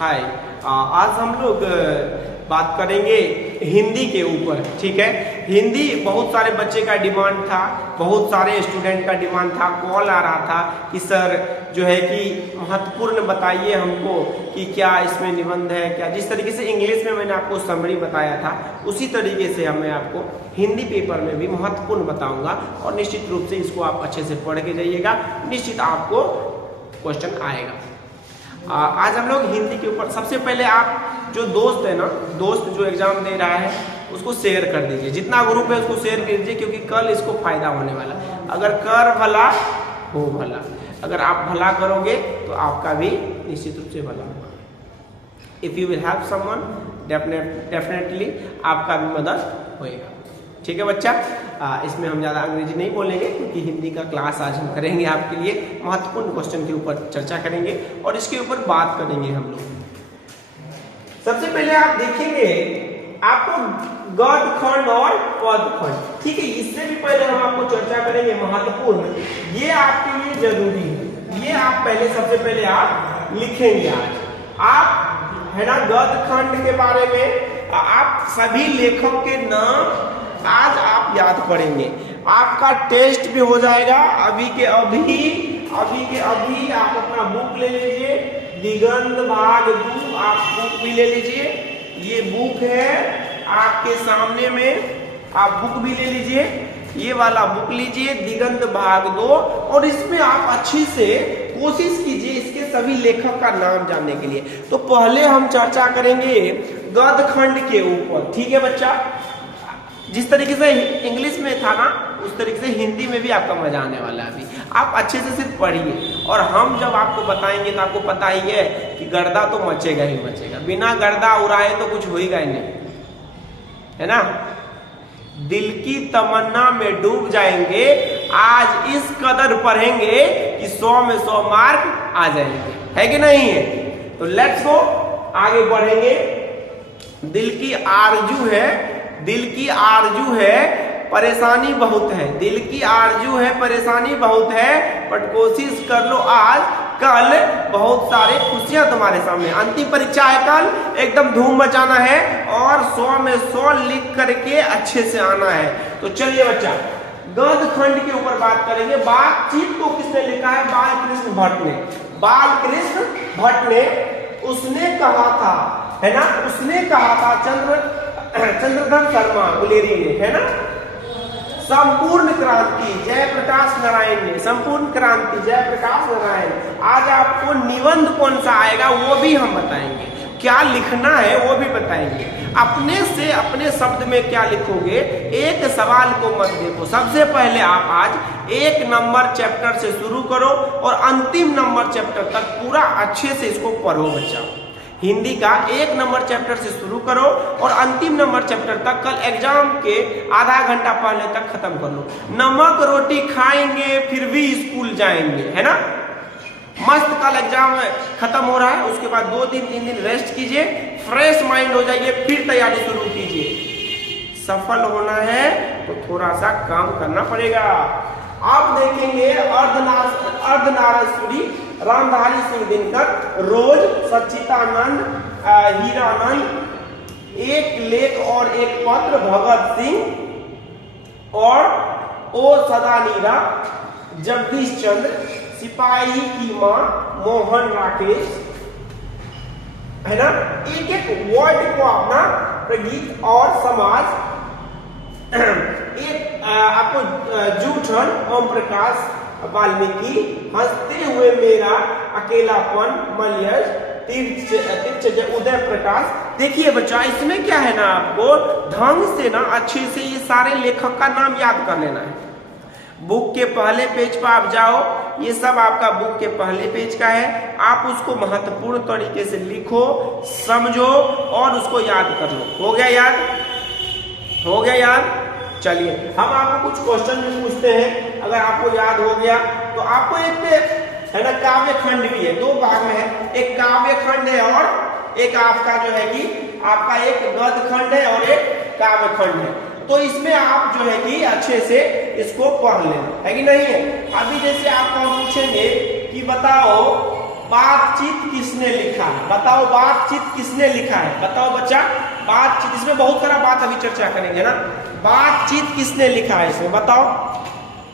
हाय, आज हम लोग बात करेंगे हिंदी के ऊपर। ठीक है, हिंदी बहुत सारे बच्चे का डिमांड था, बहुत सारे स्टूडेंट का डिमांड था, कॉल आ रहा था कि सर जो है कि महत्वपूर्ण बताइए हमको कि क्या इसमें निबंध है क्या। जिस तरीके से इंग्लिश में मैंने आपको समरी बताया था उसी तरीके से मैं आपको हिंदी पेपर में भी महत्वपूर्ण बताऊंगा और निश्चित रूप से इसको आप अच्छे से पढ़ के जाइएगा, निश्चित आपको क्वेश्चन आएगा। आज हम लोग हिंदी के ऊपर सबसे पहले आप जो दोस्त है ना, दोस्त जो एग्जाम दे रहा है उसको शेयर कर दीजिए, जितना ग्रुप है उसको शेयर कर दीजिए, क्योंकि कल इसको फायदा होने वाला। अगर कर भला हो भला, अगर आप भला करोगे तो आपका भी निश्चित रूप से भला होगा। If you will help someone definitely आपका भी मदद होएगा। ठीक है बच्चा, इसमें हम ज़्यादा अंग्रेजी नहीं बोलेंगे क्योंकि हिंदी का क्लास आज हम करेंगे आपके लिए, महत्वपूर्ण क्वेश्चन के ऊपर चर्चा करेंगे और इसके ऊपर बात करेंगे हम लोग। सबसे पहले आप देखेंगे आपको गद्य खंड और पद खंड। ठीक है, इससे भी पहले हम आपको चर्चा करेंगे महत्वपूर्ण, ये आपके लिए जरूरी है, ये आप पहले सबसे पहले आप लिखेंगे। आप है ना गद्य खंड के बारे में आप सभी लेखक के नाम आज आप याद पढ़ेंगे, आपका टेस्ट भी हो जाएगा। अभी के अभी आप अपना बुक ले लीजिए, दिगंत भाग 2 आप बुक भी ले लीजिए, ये बुक है आपके सामने में, आप बुक भी ले लीजिए, ये वाला बुक लीजिए दिगंत भाग 2, और इसमें आप अच्छी से कोशिश कीजिए इसके सभी लेखक का नाम जानने के लिए। तो पहले हम चर्चा करेंगे गद्य खंड के ऊपर। ठीक है बच्चा, जिस तरीके से इंग्लिश में था ना उस तरीके से हिंदी में भी आपका मजा आने वाला है। अभी आप अच्छे से सिर्फ पढ़िए, और हम जब आपको बताएंगे तो आपको पता ही है कि गर्दा तो मचेगा ही मचेगा, बिना गर्दा उड़ाए तो कुछ होएगा ही नहीं, है ना। दिल की तमन्ना में डूब जाएंगे, आज इस कदर पढ़ेंगे कि 100 में 100 मार्क आ जाएंगे, है कि नहीं है। तो लेट्स गो, आगे बढ़ेंगे। दिल की आरजू है परेशानी बहुत है, दिल की आरजू है परेशानी बहुत है, बट कोशिश कर लो आज, कल बहुत सारे खुशियां तुम्हारे सामने। अंतिम परीक्षा है कल, एकदम धूम मचाना है और 100 में 100 लिख करके अच्छे से आना है। तो चलिए बच्चा, गद्य खंड के ऊपर बात करेंगे। बातचीत को किसने लिखा है? बालकृष्ण भट्ट ने। बालकृष्ण भट्ट ने उसने कहा था, है ना, उसने कहा था चंद्रधर शर्मा गुलेरी ने, है ना। संपूर्ण क्रांति जयप्रकाश नारायण ने, संपूर्ण क्रांति जयप्रकाश नारायण। आज आपको निबंध कौन सा आएगा वो भी हम बताएंगे, क्या लिखना है वो भी बताएंगे। अपने से अपने शब्द में क्या लिखोगे, एक सवाल को मत देखो। सबसे पहले आप आज 1 नंबर चैप्टर से शुरू करो और अंतिम नंबर चैप्टर तक पूरा अच्छे से इसको पढ़ो बच्चा। हिंदी का 1 नंबर चैप्टर से शुरू करो और अंतिम नंबर चैप्टर तक कल एग्जाम के आधा घंटा पहले तक खत्म कर लो। नमक रोटी खाएंगे फिर भी स्कूल जाएंगे, है ना। मस्त कल एग्जाम खत्म हो रहा है, उसके बाद 2-3 दिन रेस्ट कीजिए, फ्रेश माइंड हो जाइए, फिर तैयारी शुरू कीजिए। सफल होना है तो थोड़ा सा काम करना पड़ेगा। आप देखेंगे अर्धनारीश्वरी रामधारी सिंह दिनकर, रोज, सच्चिदानंद, हीरानंद, एक लेख और एक पत्र, भगत सिंह और ओ सदानीरा, जगदीश चंद्र, सिपाही की मां, मोहन राकेश, है ना। एक एक वर्ड को अपना प्रगीत और समाज, एक आपको जूठन, ओम प्रकाश वाल्मीकि, हंसते हुए मेरा अकेलापन, मलयज, तीर्थ उदय प्रकाश। देखिए बच्चा, इसमें क्या है ना, आपको ढंग से ना अच्छे से ये सारे लेखक का नाम याद कर लेना है। बुक के पहले पेज पर आप जाओ, ये सब आपका बुक के पहले पेज का है, आप उसको महत्वपूर्ण तरीके से लिखो, समझो और उसको याद कर लो। हो गया याद? हो गया याद? चलिए हम आपको कुछ क्वेश्चन भी पूछते हैं। अगर आपको याद हो गया तो आपको एक है ना काव्य खंड भी है, 2 भाग में है, एक काव्य खंड है और एक आपका जो है कि आपका एक गद्य खंड है और एक काव्य खंड है। तो इसमें आप जो है कि अच्छे से इसको पढ़ लें, है कि नहीं है। अभी जैसे आपको हम पूछेंगे कि बताओ बातचीत किसने लिखा है? बताओ बातचीत किसने लिखा है? बताओ बच्चा, बातचीत, इसमें बहुत सारा बात अभी चर्चा करेंगे ना। बातचीत किसने लिखा है इसमें बताओ?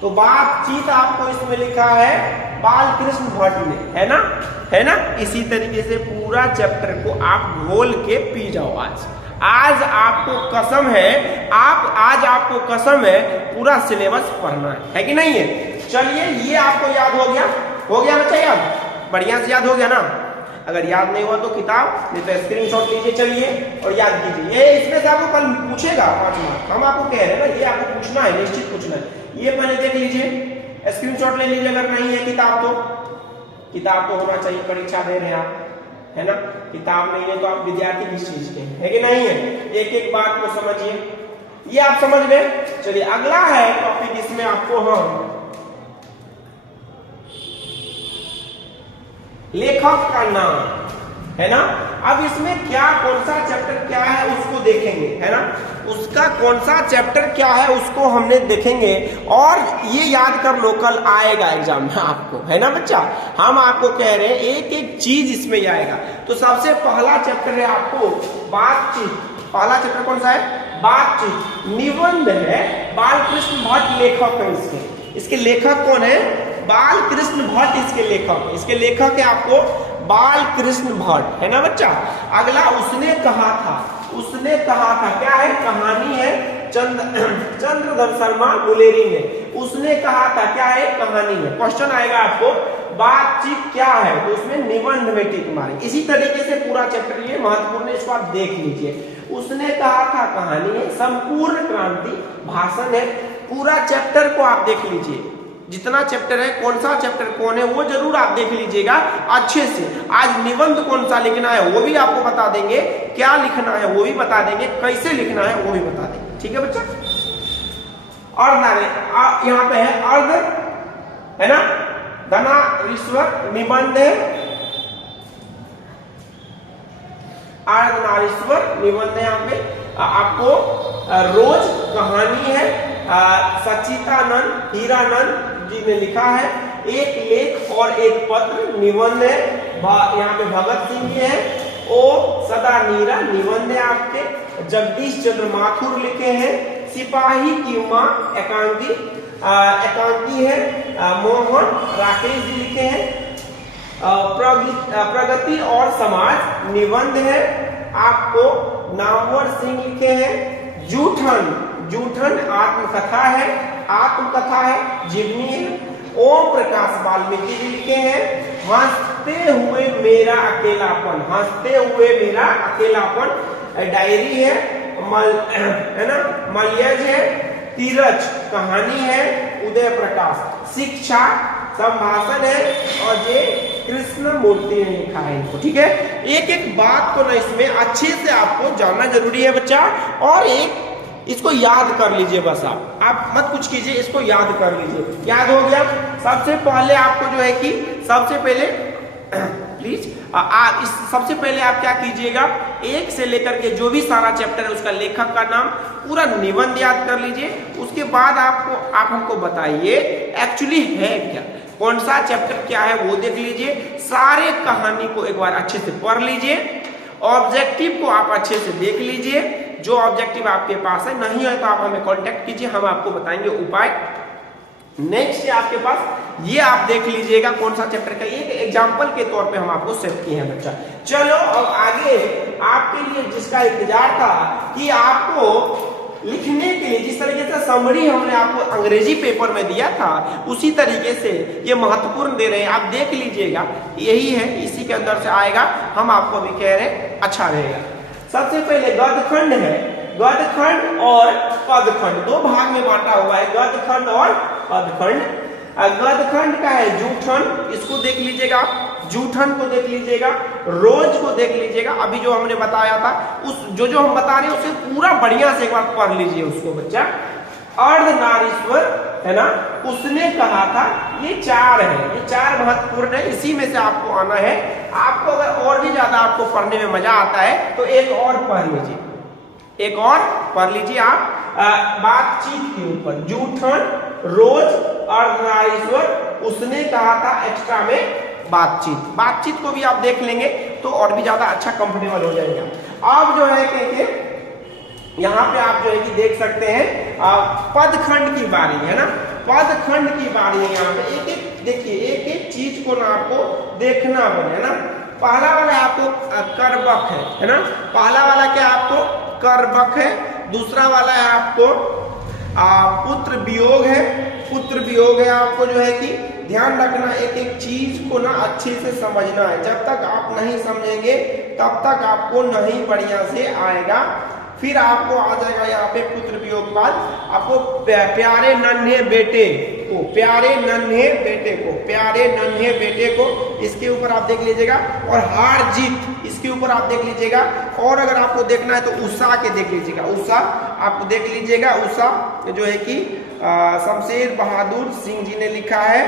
तो बातचीत आपको इसमें लिखा है बालकृष्ण भट्ट ने, है ना, है ना। इसी तरीके से पूरा चैप्टर को आप घोल के पी जाओ। आज आपको कसम है, आज आपको कसम है पूरा सिलेबस पढ़ना है कि नहीं है? चलिए, ये आपको याद हो गया बच्चा? याद बढ़िया से याद हो गया ना? अगर याद नहीं हुआ तो किताब नहीं तो स्क्रीनशॉट लीजिए, चलिए और याद कीजिए। ये इसमें से आपको कल पूछेगा 5 मार्क, हम आपको कह रहे हैं ना, ये आपको पूछना है, निश्चित पूछना है। ये पहले देख लीजिए, स्क्रीनशॉट ले लीजिए। अगर नहीं है किताब तो होना चाहिए, परीक्षा दे रहे हैं आप, है ना। किताब नहीं है तो आप विद्यार्थी किस चीज के है कि नहीं है? एक एक बात को समझिए, ये आप समझ में। चलिए अगला है टॉपिक, इसमें आपको हम लेखक का नाम, है ना। अब इसमें क्या, कौन सा चैप्टर क्या है उसको देखेंगे, है ना। उसका कौन सा चैप्टर क्या है उसको हमने देखेंगे, और ये याद कर लो कल आएगा एग्जाम में आपको, है ना बच्चा। हम आपको कह रहे हैं एक एक चीज इसमें आएगा। तो सबसे पहला चैप्टर है आपको बातचीत। पहला चैप्टर कौन सा है? बातचीत। निबंध है, बालकृष्ण भट्ट लेखक है इसके लेखक कौन है? बालकृष्ण भट्ट इसके लेखक है आपको बालकृष्ण भट्ट, है ना बच्चा। अगला उसने कहा था क्या है? कहानी है चंद्रधर शर्मा गुलेरी ने। उसने कहा था क्या है? कहानी है। क्वेश्चन आएगा आपको बातचीत क्या है, तो उसमें निबंध में टिक मारेंगे। इसी तरीके से पूरा चैप्टर ये महत्वपूर्ण है, इसको आप देख लीजिए। उसने कहा था कहानी है, संपूर्ण क्रांति भाषण है। पूरा चैप्टर को आप देख लीजिए, जितना चैप्टर है, कौन सा चैप्टर कौन है वो जरूर आप देख लीजिएगा अच्छे से। आज निबंध कौन सा लिखना है वो भी आपको बता देंगे, क्या लिखना है वो भी बता देंगे, कैसे लिखना है वो भी बता देंगे, ठीक है बच्चा। अर्ध यहाँ पे है अर्ध, है ना, धनारीश्वर निबंध है, अर्धनारीश्वर निबंध है। यहाँ पे आपको रोज कहानी है, सचितानंद हीरानंद जी ने लिखा है। एक लेख और एक पत्र निबंध है, यहाँ पे भगत सिंह जी है। ओ सदा नीरा निबंध है आपके, जगदीश चंद्र माथुर लिखे हैं। सिपाही की मां एकांकी है, मोहन राकेश जी लिखे हैं। प्रगति और समाज निबंध है आपको, नामवर सिंह लिखे हैं। जूठन आत्मकथा है, जीवनी है। ओम प्रकाश वाल्मीकि जी लिखे हैं। हंसते हुए मेरा अकेलापन डायरी है, है ना, मलयज है। तीरज कहानी है, उदय प्रकाश शिक्षा संभाषण है, और ये कृष्ण मूर्ति ने लिखा है इनको, ठीक है। एक एक बात को ना इसमें अच्छे से आपको जानना जरूरी है बच्चा, और एक इसको याद कर लीजिए बस। आप मत कुछ कीजिए, इसको याद कर लीजिए। याद हो गया? सबसे पहले आपको जो है कि सबसे पहले प्लीज सबसे पहले आप क्या कीजिएगा, 1 से लेकर के जो भी सारा चैप्टर है उसका लेखक का नाम, पूरा निबंध याद कर लीजिए। उसके बाद आप हमको बताइए एक्चुअली है क्या, कौन सा चैप्टर क्या है वो देख लीजिए। सारे कहानी को एक बार अच्छे से पढ़ लीजिए। ऑब्जेक्टिव को आप अच्छे से देख लीजिए। जो ऑब्जेक्टिव आपके पास है, नहीं है तो आप हमें कांटेक्ट कीजिए, हम आपको बताएंगे उपाय। नेक्स्ट आपके पास ये आप देख लीजिएगा कौन सा चैप्टर का, एक एग्जांपल के तौर पे हम आपको सेट किए हैं बच्चा। चलो अब आगे आपके लिए जिसका इंतजार था कि आपको लिखने के लिए जिस तरीके से समरी हमने आपको अंग्रेजी पेपर में दिया था, उसी तरीके से ये महत्वपूर्ण दे रहे हैं, आप देख लीजिएगा। यही है, इसी के अंदर से आएगा, हम आपको अभी कह रहे हैं अच्छा रहेगा। सबसे पहले गद्यखंड है, गद्यखंड और पदखंड, 2 भाग में बांटा हुआ है, गद्यखंड और पदखंड। गद्यखंड का है जूठन, इसको देख लीजिएगा, जूठन को देख लीजिएगा, रोज को देख लीजिएगा। अभी जो हमने बताया था उस जो हम बता रहे हैं उसे पूरा बढ़िया से एक बार पढ़ लीजिए उसको बच्चा। अर्धनारीश्वर है ना, उसने कहा था, ये 4 है, ये 4 महत्वपूर्ण है, इसी में से आपको आना है। आपको अगर और भी ज्यादा आपको पढ़ने में मजा आता है तो एक और पढ़ लीजिए, एक और पढ़ लीजिए आप बातचीत के ऊपर। जूठन, रोज, अर्धनारीश्वर, उसने कहा था, एक्स्ट्रा में बातचीत को भी आप देख लेंगे तो और भी ज्यादा अच्छा कंफर्टेबल हो जाएगा। अब जो है कि यहाँ पे आप जो है कि देख सकते हैं पदखंड की बारी है ना, पदखंड की बारी है। यहाँ पे एक एक देखिए, एक एक चीज को ना आपको देखना बने ना। पहला वाला आपको करबक है ना, पहला वाला क्या आपको करबक है, दूसरा वाला है आपको पुत्र वियोग है, पुत्र वियोग है। आपको जो है कि ध्यान रखना, एक एक चीज को ना अच्छे से समझना है। जब तक आप नहीं समझेंगे तब तक आपको नहीं बढ़िया से आएगा। फिर आपको आ जाएगा यहाँ पे पुत्र वियोग के बाद आपको प्यारे नन्हे बेटे को, प्यारे नन्हे बेटे को, प्यारे नन्हे बेटे को, इसके ऊपर आप देख लीजिएगा। और हार जीत इसके ऊपर आप देख लीजिएगा। और अगर आपको देखना है तो उषा के देख लीजिएगा, उषा आप देख लीजिएगा। उषा जो है कि शमशेर बहादुर सिंह जी ने लिखा है।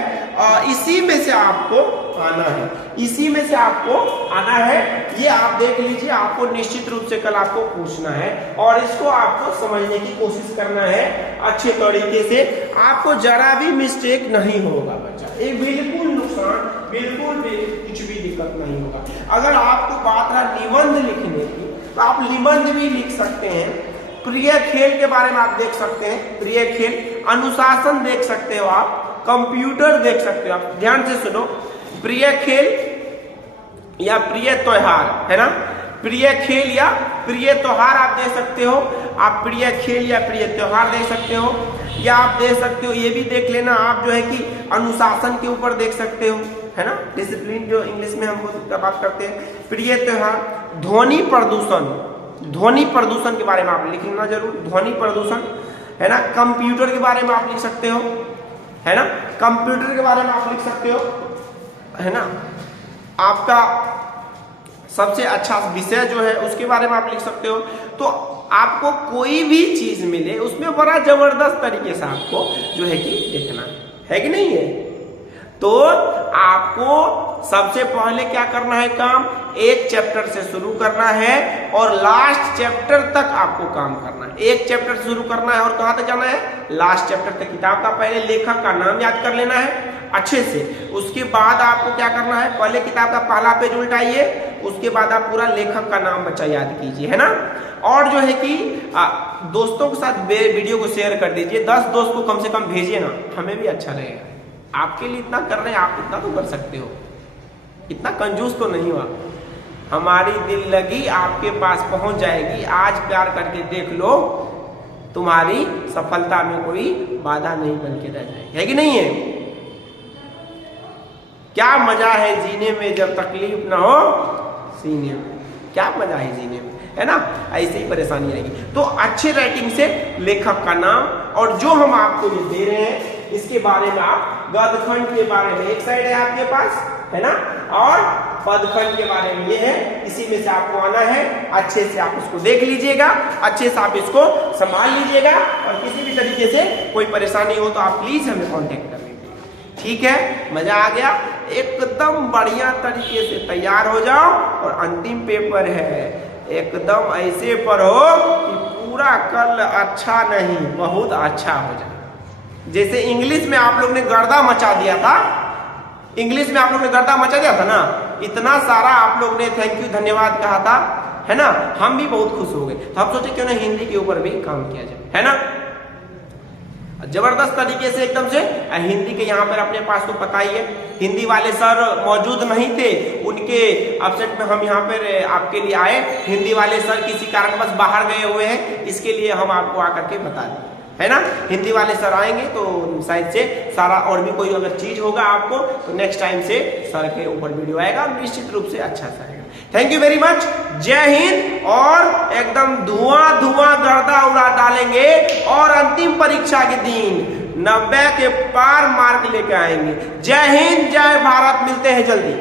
इसी में से आपको आना है, इसी में से आपको आना है। ये आप देख लीजिए, आपको निश्चित रूप से कल आपको पूछना है और इसको आपको समझने की कोशिश करना है अच्छे तरीके से। आपको जरा भी मिस्टेक नहीं होगा बच्चा, एक बिल्कुल नुकसान, बिल्कुल भी कुछ भी दिक्कत नहीं होगा। अगर आपको बात है निबंध लिखने की तो आप निबंध भी लिख सकते हैं। प्रिय खेल के बारे में आप देख सकते हैं, प्रिय खेल, अनुशासन देख सकते हो आप, कंप्यूटर देख सकते हो आप। ध्यान से सुनो, प्रिय खेल या प्रिय त्योहार है ना, प्रिय खेल या प्रिय त्योहार आप दे सकते हो। आप प्रिय खेल या प्रिय त्योहार दे सकते हो, या आप दे सकते हो, ये भी देख लेना आप जो है कि अनुशासन के ऊपर देख सकते हो, है ना, डिसिप्लिन जो इंग्लिश में हम बात करते हैं। प्रिय त्योहार, ध्वनि प्रदूषण, ध्वनि प्रदूषण के बारे में आप लिखना जरूर, ध्वनि प्रदूषण है ना। कंप्यूटर के बारे में आप लिख सकते हो, है ना, कंप्यूटर के बारे में आप लिख सकते हो, है ना। आपका सबसे अच्छा विषय जो है उसके बारे में आप लिख सकते हो। तो आपको कोई भी चीज मिले उसमें बड़ा जबरदस्त तरीके से आपको जो है कि देखना है कि नहीं है। तो आपको सबसे पहले क्या करना है काम, एक चैप्टर से शुरू करना है और लास्ट चैप्टर तक आपको काम करना है। एक चैप्टर से शुरू करना है और कहां तक जाना है, लास्ट चैप्टर तक। किताब का पहले लेखक का नाम याद कर लेना है अच्छे से। उसके बाद आपको क्या करना है, पहले किताब का पहला पेज उल्टाइए, उसके बाद आप पूरा लेखक का नाम बच्चा याद कीजिए, है ना। और जो है कि दोस्तों के साथ वीडियो को शेयर कर दीजिए, 10 दोस्त को कम से कम भेजिए ना, हमें भी अच्छा लगेगा। आपके लिए इतना कर रहे हैं, आप इतना तो कर सकते हो, इतना कंजूस तो नहीं हुआ। हमारी दिल लगी आपके पास पहुंच जाएगी, आज प्यार करके देख लो, तुम्हारी सफलता में कोई बाधा नहीं बन के रह जाएगी, है कि नहीं है। क्या मजा है जीने में जब तकलीफ ना हो सीने में, क्या मजा है जीने में, है ना। ऐसे ही परेशानी आएगी। तो अच्छे राइटिंग से लेखक का नाम, और जो हम आपको ये दे रहे हैं इसके बारे में आप गद्यखंड के बारे में एक साइड है आपके पास, है ना, और पदखंड के बारे में ये है, इसी में से आपको आना है। अच्छे से आप इसको देख लीजिएगा, अच्छे से आप इसको संभाल लीजिएगा, और किसी भी तरीके से कोई परेशानी हो तो आप प्लीज हमें कांटेक्ट कर लीजिएगा, ठीक है। मजा आ गया, एकदम बढ़िया तरीके से तैयार हो जाओ, और अंतिम पेपर है, एकदम ऐसे पढ़ो कि पूरा कल अच्छा नहीं बहुत अच्छा हो जाए। जैसे इंग्लिश में आप लोग ने गर्दा मचा दिया था, इंग्लिश में आप लोग ने गर्दा मचा दिया था ना, इतना सारा आप लोग ने थैंक यू धन्यवाद कहा था, है ना, हम भी बहुत खुश हो गए। तो हम सोचे क्यों ना हिंदी के ऊपर भी काम किया जाए, है ना, जबरदस्त तरीके से एकदम से। हिंदी के यहाँ पर अपने पास तो पता ही है, हिंदी वाले सर मौजूद नहीं थे, उनके अपसेट में हम यहाँ पर आपके लिए आए। हिंदी वाले सर किसी कारणवश बाहर गए हुए हैं, इसके लिए हम आपको आकर के बता दें, है ना। हिंदी वाले सर आएंगे तो शायद से सारा और भी कोई अगर चीज होगा आपको तो नेक्स्ट टाइम से सर के ऊपर वीडियो आएगा, निश्चित रूप से अच्छा सा आएगा। थैंक यू वेरी मच, जय हिंद। और एकदम धुआं धुआं गर्दा उड़ा डालेंगे, और अंतिम परीक्षा के दिन 90 के पार मार्क लेके आएंगे। जय हिंद, जय भारत, मिलते हैं जल्दी।